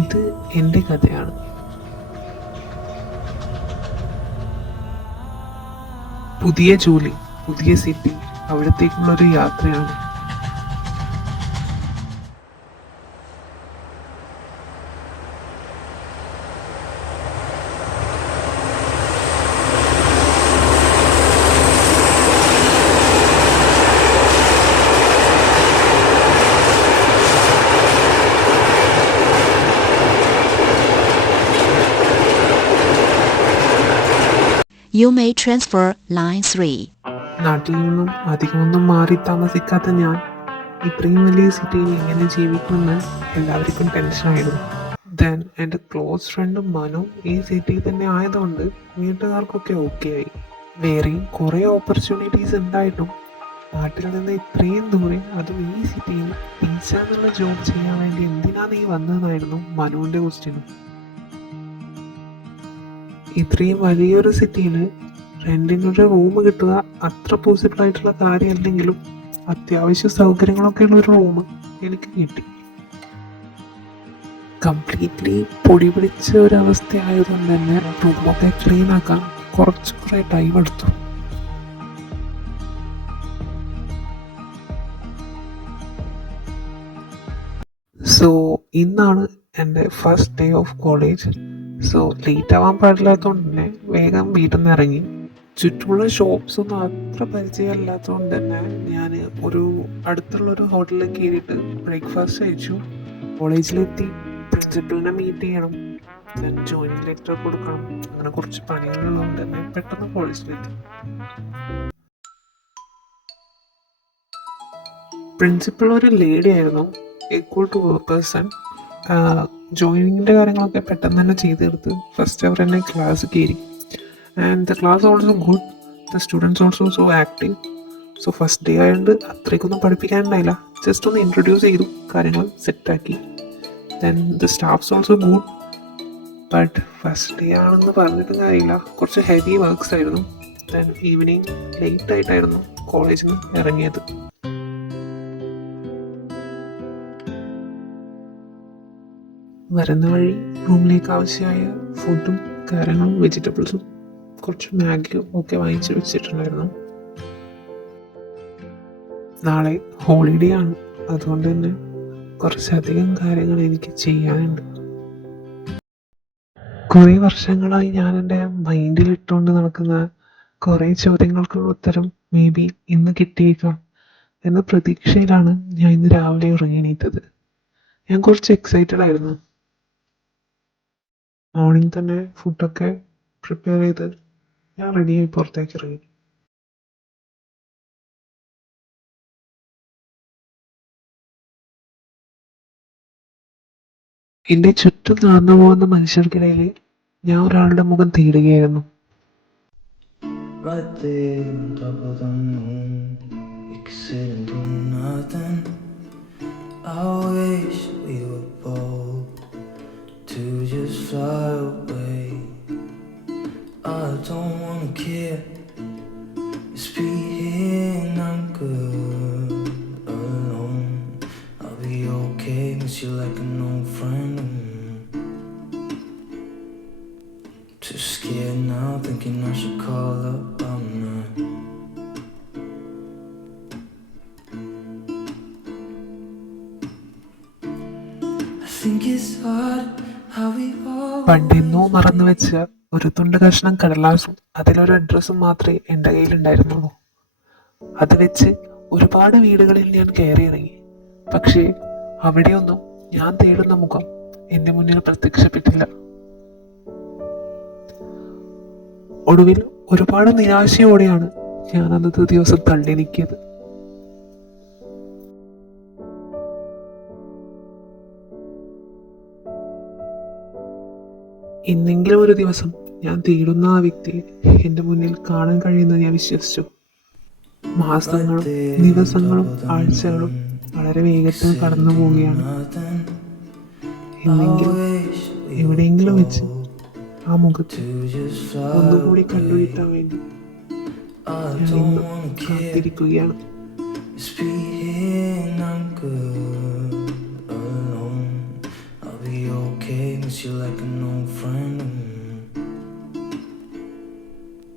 ഇത് എൻ്റെ കഥയാണ്. പുതിയ ജോലി, പുതിയ സിറ്റി, അവിടത്തേക്കുള്ളൊരു യാത്രയാണ്. You may transfer line 3. നാട്ടിൽ നിന്നും അധികമൊന്നും മാറി താമസിക്കാത്ത ഞാൻ ഇത്രയും വലിയ സിറ്റിയിൽ എങ്ങനെ ജീവിക്കുമെന്ന് എല്ലാവർക്കും ടെൻഷനായിരുന്നു. ദെൻ എൻ്റെ ക്ലോസ് ഫ്രണ്ട് മനു ഈ സിറ്റിയിൽ തന്നെ ആയതുകൊണ്ട് വീട്ടുകാർക്കൊക്കെ ഓക്കെ ആയി. വേറെയും കുറേ ഓപ്പർച്യൂണിറ്റീസ് ഉണ്ടായിട്ടും നാട്ടിൽ നിന്ന് ഇത്രയും ദൂരെ, അതും ഈ സിറ്റിയിൽ ടീച്ചർ എന്നുള്ള ജോബ് ചെയ്യാൻ വേണ്ടി എന്തിനാണ് നീ വന്നതെന്നായിരുന്നു മനുവിൻ്റെ ക്വസ്റ്റ്യനും. ഇത്രയും വലിയൊരു സിറ്റിയിൽ റെൻറ്റിനൊരു റൂം കിട്ടുക അത്ര പോസിബിൾ ആയിട്ടുള്ള കാര്യമല്ലെങ്കിലും അത്യാവശ്യ സൗകര്യങ്ങളൊക്കെ ഉള്ള ഒരു റൂം എനിക്ക് കിട്ടി. കംപ്ലീറ്റ്ലി പൊടി പിടിച്ച ഒരവസ്ഥ ആയതുകൊണ്ട് തന്നെ റൂമൊക്കെ ക്ലീൻ ആക്കാൻ കുറേ ടൈം എടുത്തു. സോ ഇന്നാണ് എൻ്റെ first day of college. So late ആവാൻ പാടില്ലാത്തതുകൊണ്ട് തന്നെ വേഗം വീട്ടിൽ നിന്ന് ഇറങ്ങി. ചുറ്റുമുള്ള ഷോപ്സ് ഒന്നും അത്ര പരിചയമല്ലാത്തതുകൊണ്ട് തന്നെ ഞാൻ അടുത്തുള്ളൊരു ഹോട്ടലിൽ കയറിയിട്ട് ബ്രേക്ക്ഫാസ്റ്റ് കഴിച്ചു. കോളേജിലെത്തി പ്രിൻസിപ്പലിനെ മീറ്റ് ചെയ്യണം, ദെൻ ജോയിനിങ് ലെറ്റർ കൊടുക്കണം, അങ്ങനെ കുറച്ച് പണികളുള്ളതുകൊണ്ട് തന്നെ പെട്ടെന്ന് കോളേജിലെത്തി. പ്രിൻസിപ്പൾ ഒരു ലേഡി ആയിരുന്നു, ഈക്വൽ ടു പേഴ്സൺ. ജോയിനിങ്ങിൻ്റെ കാര്യങ്ങളൊക്കെ പെട്ടെന്ന് തന്നെ ചെയ്ത് തീർത്ത് ഫസ്റ്റ് അവർ തന്നെ ക്ലാസ് കയറി. And the class also good, the students also so active. So first day ആയതുകൊണ്ട് അത്രയ്ക്കൊന്നും പഠിപ്പിക്കാനുണ്ടായില്ല, ജസ്റ്റ് ഒന്ന് ഇൻട്രൊഡ്യൂസ് ചെയ്തു, കാര്യങ്ങൾ സെറ്റാക്കി. Then the staffs also good. But first day ആണെന്ന് പറഞ്ഞിട്ടും കാര്യമില്ല, കുറച്ച് ഹെവി വർക്ക്സ് ആയിരുന്നു. ദെൻ ഈവനിങ് ലേറ്റ് ആയിട്ടായിരുന്നു കോളേജിൽ നിന്ന് ഇറങ്ങിയത്. വരുന്ന വഴി റൂമിലേക്ക് ആവശ്യമായ ഫുഡും കാര്യങ്ങളും വെജിറ്റബിൾസും കുറച്ച് മാഗിയും ഒക്കെ വാങ്ങിച്ച് വെച്ചിട്ടുണ്ടായിരുന്നു. നാളെ ഹോളിഡേ ആണ്, അതുകൊണ്ട് തന്നെ കുറച്ചധികം കാര്യങ്ങൾ എനിക്ക് ചെയ്യാനുണ്ട്. കുറേ വർഷങ്ങളായി ഞാൻ എൻ്റെ മൈൻഡിൽ ഇട്ടുകൊണ്ട് നടക്കുന്ന കുറേ ചോദ്യങ്ങൾക്കുള്ള ഉത്തരം മേ ബി ഇന്ന് കിട്ടിയേക്കാം എന്ന പ്രതീക്ഷയിലാണ് ഞാൻ ഇന്ന് രാവിലെ ഇറങ്ങിയെണീറ്റത്. ഞാൻ കുറച്ച് എക്സൈറ്റഡ് ആയിരുന്നു. മോർണിംഗ് തന്നെ ഫുഡൊക്കെ പ്രിപ്പയർ ചെയ്ത് ഞാൻ റെഡിയായി പുറത്തേക്ക് ഇറങ്ങി. എൻ്റെ ചുറ്റും നടന്നു പോകുന്ന മനുഷ്യർക്കിടയിൽ ഞാൻ ഒരാളുടെ മുഖം തേടുകയായിരുന്നു. Right there on top of the moon, we could sit and do nothing. I wish we were bold to just fly away. I don't wanna care, just be here and I'm good alone. I'll be okay, miss you like an old friend. Too scared now, thinking I should call up all night. I think it's hard how we all പണ്ടെന്നോ മറന്നു വെച്ച ഒരു തുണ്ട് കഷ്ണം കടലാസും അതിലൊരു അഡ്രസ്സും മാത്രമേ എൻ്റെ കയ്യിലുണ്ടായിരുന്നുള്ളൂ. അത് വെച്ച് ഒരുപാട് വീടുകളിൽ ഞാൻ കയറി ഇറങ്ങി. പക്ഷേ അവിടെയൊന്നും ഞാൻ തേടുന്ന മുഖം എൻ്റെ മുന്നിൽ പ്രത്യക്ഷപ്പെട്ടില്ല. ഒടുവിൽ ഒരുപാട് നിരാശയോടെയാണ് ഞാൻ അന്നത്തെ ദിവസം തള്ളി നീക്കിയത്. എന്നെങ്കിലും ഒരു ദിവസം ഞാൻ തേടുന്ന ആ വ്യക്തിയെ എൻ്റെ മുന്നിൽ കാണാൻ കഴിയുന്നത് ഞാൻ വിശ്വസിച്ചു. മാസങ്ങളും ദിവസങ്ങളും ആഴ്ചകളും വളരെ വേഗത്തിൽ കടന്നു പോവുകയാണ്. എന്നെങ്കിലും എവിടെയെങ്കിലും വെച്ച് ആ മുഖത്ത് ഒന്നുകൂടി കണ്ടുകിട്ടാൻ വേണ്ടി ഞാൻ ഇന്നും കാത്തിരിക്കുകയാണ്. Just be here and I'm good alone. I'll be okay. okay, miss you like an old friend.